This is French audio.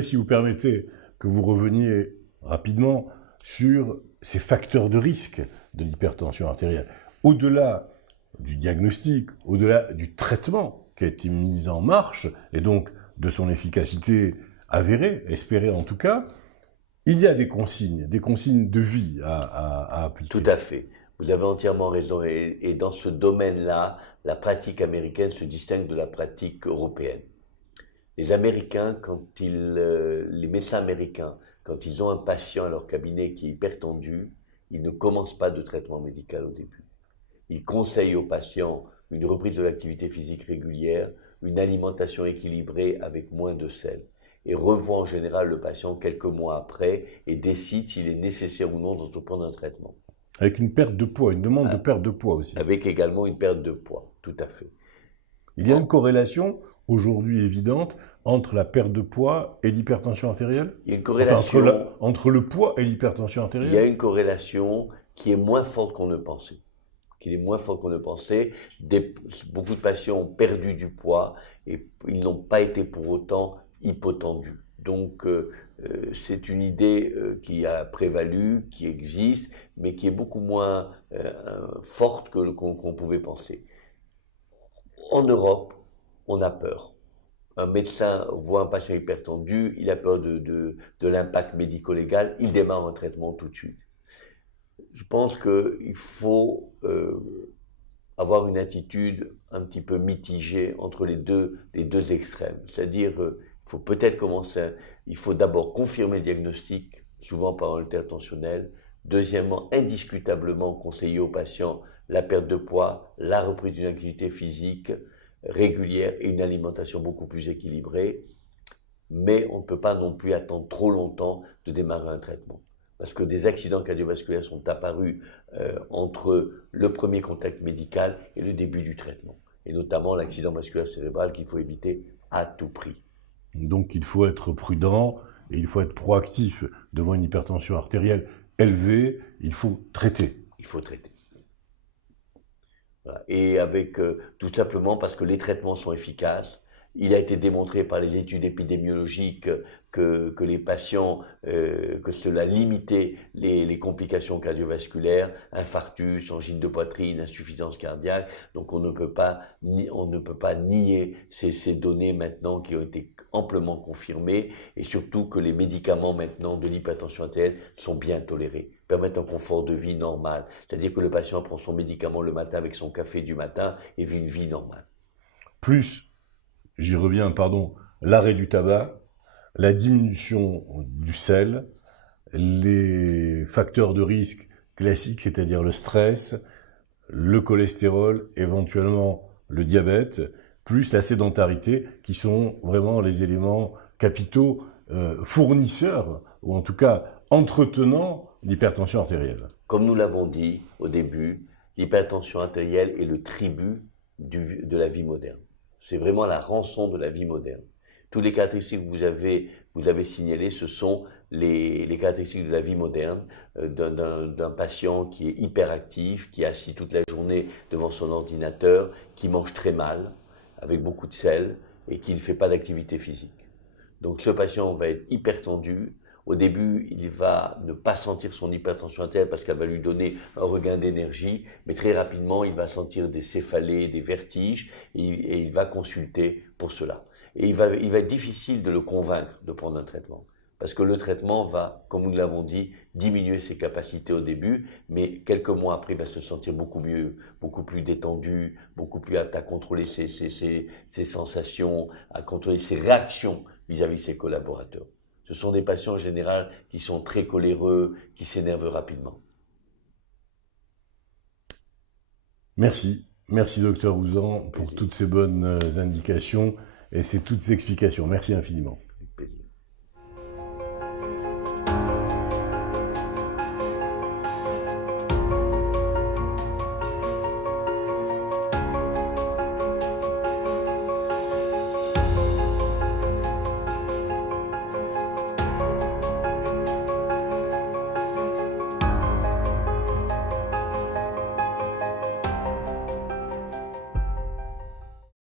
voudrais, si vous permettez, que vous reveniez rapidement sur ces facteurs de risque de l'hypertension artérielle. Au-delà du diagnostic, au-delà du traitement qui a été mis en marche, et donc de son efficacité avérée, espérée en tout cas, il y a des consignes de vie à appliquer. Tout à fait. Vous avez entièrement raison. Et dans ce domaine-là, la pratique américaine se distingue de la pratique européenne. Les Américains, les médecins américains, quand ils ont un patient à leur cabinet qui est hypertendu, ils ne commencent pas de traitement médical au début. Ils conseillent aux patients une reprise de l'activité physique régulière, une alimentation équilibrée avec moins de sel, et revoient en général le patient quelques mois après et décident s'il est nécessaire ou non d'entreprendre un traitement. Avec une perte de poids, une demande de perte de poids aussi. Avec également une perte de poids, tout à fait. Il y a une corrélation aujourd'hui évidente entre la perte de poids et l'hypertension artérielle? Il y a une corrélation. Enfin, entre le poids et l'hypertension artérielle? Il y a une corrélation qui est moins forte qu'on ne pensait. Beaucoup de patients ont perdu du poids et ils n'ont pas été pour autant hypotendus. Donc, c'est une idée qui a prévalu, qui existe, mais qui est beaucoup moins forte qu'on pouvait penser. En Europe, on a peur. Un médecin voit un patient hypertendu, il a peur de l'impact médico-légal, il démarre un traitement tout de suite. Je pense qu'il faut avoir une attitude un petit peu mitigée entre les deux extrêmes. C'est-à-dire, il faut peut-être commencer, il faut d'abord confirmer le diagnostic, souvent par un interventionnel. Deuxièmement, indiscutablement conseiller aux patients la perte de poids, la reprise d'une activité physique régulière et une alimentation beaucoup plus équilibrée. Mais on ne peut pas non plus attendre trop longtemps de démarrer un traitement. Parce que des accidents cardiovasculaires sont apparus entre le premier contact médical et le début du traitement. Et notamment l'accident vasculaire cérébral qu'il faut éviter à tout prix. Donc il faut être prudent et il faut être proactif devant une hypertension artérielle élevée. Il faut traiter. Il faut traiter. Voilà. Et avec tout simplement parce que les traitements sont efficaces. Il a été démontré par les études épidémiologiques que les patients, que cela limitait les complications cardiovasculaires, infarctus, angine de poitrine, insuffisance cardiaque. Donc on ne peut pas nier ces données maintenant qui ont été amplement confirmées, et surtout que les médicaments maintenant de l'hypertension artérielle sont bien tolérés, permettent un confort de vie normal. C'est-à-dire que le patient prend son médicament le matin avec son café du matin et vit une vie normale. J'y reviens, l'arrêt du tabac, la diminution du sel, les facteurs de risque classiques, c'est-à-dire le stress, le cholestérol, éventuellement le diabète, plus la sédentarité, qui sont vraiment les éléments capitaux fournisseurs, ou en tout cas entretenant l'hypertension artérielle. Comme nous l'avons dit au début, l'hypertension artérielle est le tribut de la vie moderne. C'est vraiment la rançon de la vie moderne. Toutes les caractéristiques que vous avez signalées, ce sont les caractéristiques de la vie moderne, d'un patient qui est hyperactif, qui est assis toute la journée devant son ordinateur, qui mange très mal, avec beaucoup de sel, et qui ne fait pas d'activité physique. Donc ce patient va être hypertendu. Au début, il va ne pas sentir son hypertension artérielle parce qu'elle va lui donner un regain d'énergie, mais très rapidement, il va sentir des céphalées, des vertiges, et il va consulter pour cela. Et il va être difficile de le convaincre de prendre un traitement, parce que le traitement va, comme nous l'avons dit, diminuer ses capacités au début, mais quelques mois après, il va se sentir beaucoup mieux, beaucoup plus détendu, beaucoup plus apte à contrôler ses sensations, à contrôler ses réactions vis-à-vis de ses collaborateurs. Ce sont des patients en général qui sont très coléreux, qui s'énervent rapidement. Merci docteur Ouzan pour toutes ces bonnes indications et toutes ces explications. Merci infiniment.